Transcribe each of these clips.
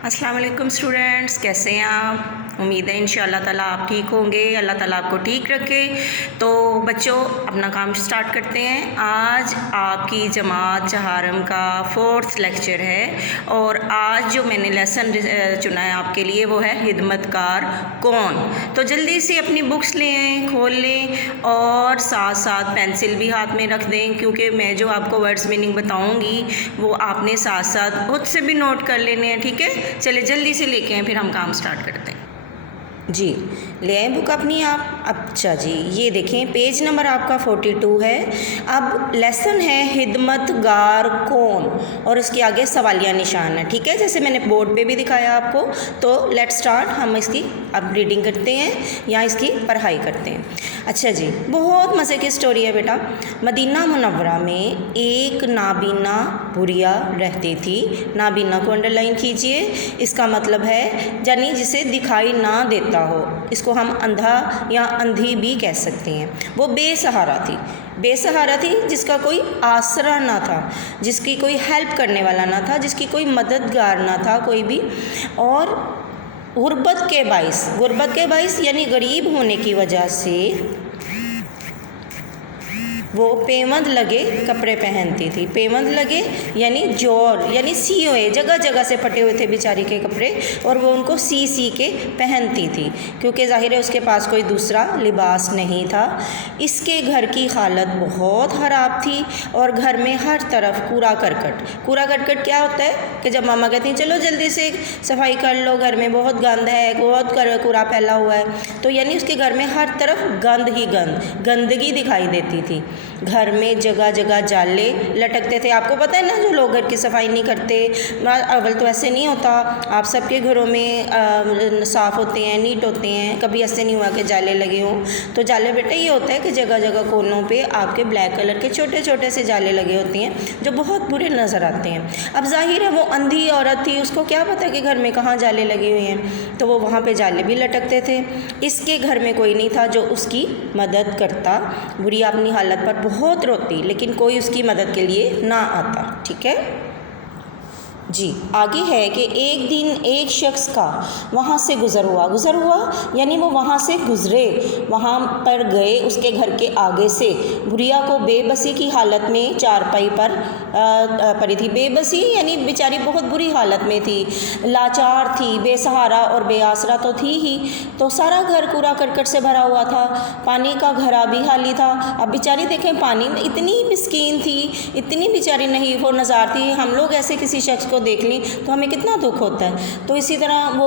अस्सलाम वालेकुम स्टूडेंट्स, कैसे हैं आप। उम्मीद है इंशाअल्लाह ताला आप ठीक होंगे, अल्लाह ताला आपको ठीक रखे। तो बच्चों अपना काम स्टार्ट करते हैं। आज आपकी जमात चहारम का 4th लेक्चर है और आज जो मैंने लेसन चुना है आपके लिए वो है खिदमतकार कौन। तो जल्दी से अपनी बुक्स लें, खोल लें और साथ साथ पेंसिल भी हाथ में रख दें, क्योंकि मैं जो आपको वर्ड्स मीनिंग बताऊंगी वो आपने साथ साथ खुद से भी नोट कर लेने हैं, ठीक है। चले जल्दी से लेके आए, फिर हम काम स्टार्ट करते हैं। जी ले आए बुक अपनी आप। अच्छा जी, ये देखें पेज नंबर आपका 42 है। अब लेसन है खिदमतगार कौन और इसके आगे सवालिया निशान है, ठीक है, जैसे मैंने बोर्ड पे भी दिखाया आपको। तो लेट्स स्टार्ट, हम इसकी अब रीडिंग करते हैं या इसकी पढ़ाई करते हैं। अच्छा जी, बहुत मज़े की स्टोरी है बेटा। मदीना मुनव्वरा में एक नाबीना बुढ़िया रहती थी। नाबीना को अंडरलाइन कीजिए, इसका मतलब है यानी जिसे दिखाई ना देता हो, इसको हम अंधा या अंधी भी कह सकते हैं। वो बेसहारा थी, जिसका कोई आसरा ना था, जिसकी कोई हेल्प करने वाला ना था, जिसकी कोई मददगार ना था कोई भी। और गुर्बत के बाइस यानी गरीब होने की वजह से वो पेवंद लगे कपड़े पहनती थी। पेवंद लगे यानी जोर यानी सिए, जगह जगह से फटे हुए थे बेचारी के कपड़े और वो उनको सी के पहनती थी, क्योंकि ज़ाहिर है उसके पास कोई दूसरा लिबास नहीं था। इसके घर की हालत बहुत ख़राब थी और घर में हर तरफ कूड़ा करकट क्या होता है कि जब मामा कहती हैं चलो जल्दी से सफाई कर लो, घर में बहुत गंद है, बहुत कूड़ा फैला हुआ है, तो यानी उसके घर में हर तरफ गंदगी दिखाई देती थी। घर में जगह जगह जाले लटकते थे। आपको पता है ना, जो लोग घर की सफाई नहीं करते, अव्वल तो ऐसे नहीं होता, आप सबके घरों में साफ़ होते हैं, नीट होते हैं, कभी ऐसे नहीं हुआ कि जाले लगे हों। तो जाले बेटा ये होता है कि जगह जगह कोनों पे आपके ब्लैक कलर के छोटे छोटे से जाले लगे होते हैं जो बहुत बुरे नज़र आते हैं। अब जाहिर है वो अंधी औरत थी, उसको क्या पता कि घर में कहाँ जाले लगे हुए हैं, तो वो वहाँ पे जाले भी लटकते थे। इसके घर में कोई नहीं था जो उसकी मदद करता। बुढ़िया अपनी हालत पर बहुत रोती, लेकिन कोई उसकी मदद के लिए ना आता, ठीक है जी। आगे है कि एक दिन एक शख्स का वहाँ से गुज़र हुआ यानी वो वहाँ से गुज़रे, वहाँ पर गए, उसके घर के आगे से। बुढ़िया को बेबसी की हालत में चारपाई पर पड़ी थी। बेबसी यानी बेचारी बहुत बुरी हालत में थी, लाचार थी, बेसहारा और बेआसरा तो थी ही। तो सारा घर कूड़ा करकट से भरा हुआ था, पानी का घड़ा भी खाली था। अब बेचारी देखें, पानी में इतनी मिस्कीन थी, इतनी बेचारी नहीं वो नज़ार थी। हम लोग ऐसे किसी शख्स को देख ली तो हमें कितना दुख होता है। तो इसी तरह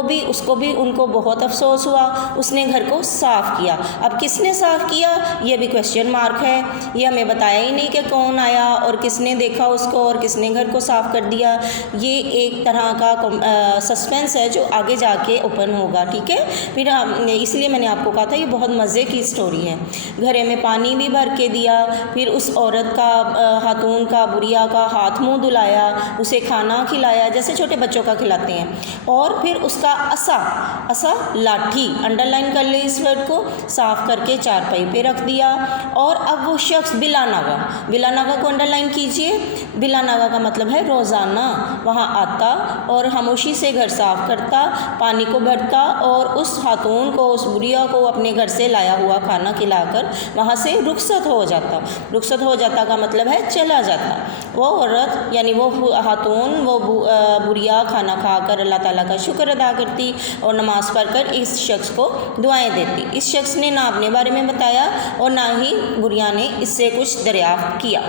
उनको बहुत अफसोस हुआ। उसने घर को साफ़ किया। अब किसने साफ़ किया ये भी क्वेश्चन मार्क है, ये हमें बताया ही नहीं कि कौन आया और किसने देखा उसको और किसने घर को साफ़ कर दिया। ये एक तरह का सस्पेंस है जो आगे जाके ओपन होगा, ठीक है। फिर इसलिए मैंने आपको कहा था ये बहुत मज़े की स्टोरी है। घरे में पानी भी भर के दिया, फिर उस औरत का खातून का बुढ़िया का हाथ मुँह धुलाया, उसे खाना खिलाया जैसे छोटे बच्चों का खिलाते हैं, और फिर उसका असा लाठी, अंडरलाइन कर ले इस वर्ड को, साफ़ करके चारपाई पे रख दिया। और अब वो शख्स बिला नागा को अंडरलाइन कीजिए। बिला नागा का मतलब है रोज़ाना वहाँ आता और खामोशी से घर साफ़ करता, पानी को भरता और उस खातून को, उस बुढ़िया को अपने घर से लाया हुआ खाना खिलाकर वहाँ से रुखसत हो जाता का मतलब है चला जाता। वो औरत यानी वो खातून, वो बुढ़िया खाना खाकर अल्लाह ताला का शुक्र अदा करती और नमाज़ पढ़कर इस शख्स को दुआएं देती। इस शख्स ने ना अपने बारे में बताया और ना ही बुढ़िया ने इससे कुछ दरियाफ्त किया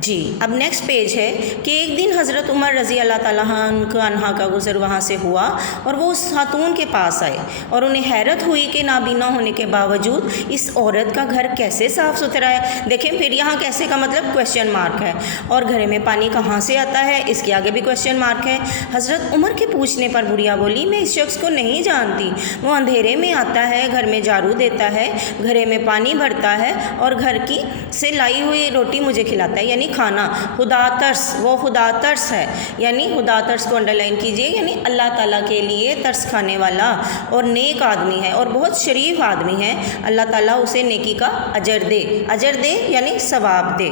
जी। अब नेक्स्ट पेज है कि एक दिन हज़रत उमर रज़ी अल्लाह ताला अन्हा का गुज़र वहाँ से हुआ और वो उस खातून के पास आए और उन्हें हैरत हुई कि नाबीना होने के बावजूद इस औरत का घर कैसे साफ़ सुथरा है। देखें फिर यहाँ कैसे का मतलब क्वेश्चन मार्क है, और घरे में पानी कहाँ से आता है इसके आगे भी क्वेश्चन मार्क है। हज़रत उमर के पूछने पर बुढ़िया बोली, मैं इस शख्स को नहीं जानती, वो अंधेरे में आता है, घर में झाड़ू देता है, घरे में पानी भरता है और घर की से लाई हुई रोटी मुझे खिलाता है, यानी खाना। खुदा तरस है, यानी खुदा तरस को अंडरलाइन कीजिए, यानी अल्लाह ताला के लिए तरस खाने वाला और नेक आदमी है और बहुत शरीफ आदमी है। अल्लाह ताला उसे नेकी का अजर दे यानी सवाब दे।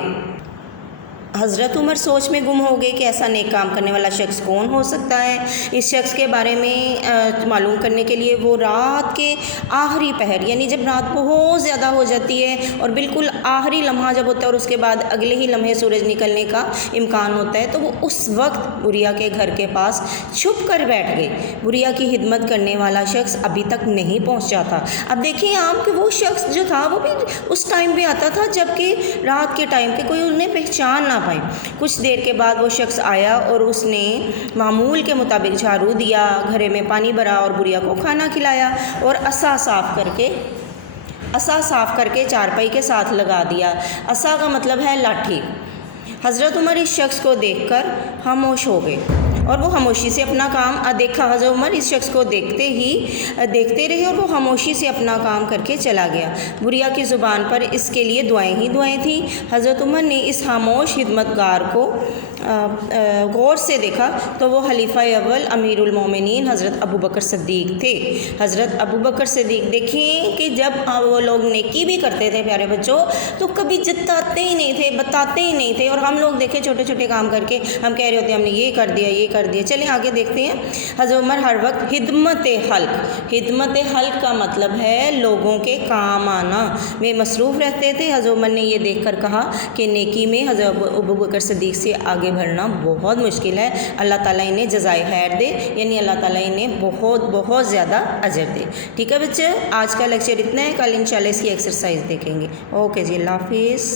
حضرت عمر سوچ میں گم ہو گئے کہ ایسا نیک کام کرنے والا شخص کون ہو سکتا ہے۔ اس شخص کے بارے میں معلوم کرنے کے لیے وہ رات کے آخری پہر، یعنی جب رات بہت زیادہ ہو جاتی ہے اور بالکل آخری لمحہ جب ہوتا ہے اور اس کے بعد اگلے ہی لمحے سورج نکلنے کا امکان ہوتا ہے، تو وہ اس وقت بوریا کے گھر کے پاس چھپ کر بیٹھ گئے۔ بوریا کی خدمت کرنے والا شخص ابھی تک نہیں پہنچا تھا۔ اب دیکھیں آپ کہ وہ شخص جو تھا وہ بھی اس ٹائم پہ آتا تھا جب کہ رات کے ٹائم پہ کوئی انہیں پہچان نہ پائے۔ کچھ دیر کے بعد وہ شخص آیا اور اس نے معمول کے مطابق جھاڑو دیا، گھرے میں پانی بھرا اور بوریا کو کھانا کھلایا اور عصا صاف کر کے چارپائی کے ساتھ لگا دیا۔ عصا کا مطلب ہے لاٹھی۔ حضرت عمر اس شخص کو دیکھ کر خاموش ہو گئے اور وہ خاموشی سے اپنا کام دیکھا۔ حضرت عمر اس شخص کو دیکھتے رہے اور وہ خاموشی سے اپنا کام کر کے چلا گیا۔ بوریا کی زبان پر اس کے لیے دعائیں ہی دعائیں تھیں۔ حضرت عمر نے اس خاموش خدمت گار کو غور سے دیکھا تو وہ خلیفہ اول امیر المومنین حضرت ابو بکر صدیق تھے۔ حضرت ابو بکر صدیق، دیکھیں کہ جب وہ لوگ نیکی بھی کرتے تھے پیارے بچوں تو کبھی جتاتے ہی نہیں تھے، بتاتے ہی نہیں تھے، اور ہم لوگ دیکھیں چھوٹے چھوٹے کام کر کے ہم کہہ رہے ہوتے ہیں ہم نے یہ کر دیا۔ چلیں آگے دیکھتے ہیں۔ حضرت عمر ہر وقت خدمت خلق کا مطلب ہے لوگوں کے کام آنا میں مصروف رہتے تھے۔ حضرت عمر نے یہ دیکھ کر کہا کہ نیکی میں حضرت ابو بکر صدیق سے آگے بڑھنا بہت مشکل ہے۔ اللہ تعالیٰ انہیں جزائے خیر دے، یعنی اللہ تعالیٰ انہیں بہت زیادہ اجر دے۔ ٹھیک ہے بچے، آج کا لیکچر اتنا ہے، کل انشاءاللہ اس کی ایکسرسائز دیکھیں گے۔ اوکے جی، اللہ حافظ۔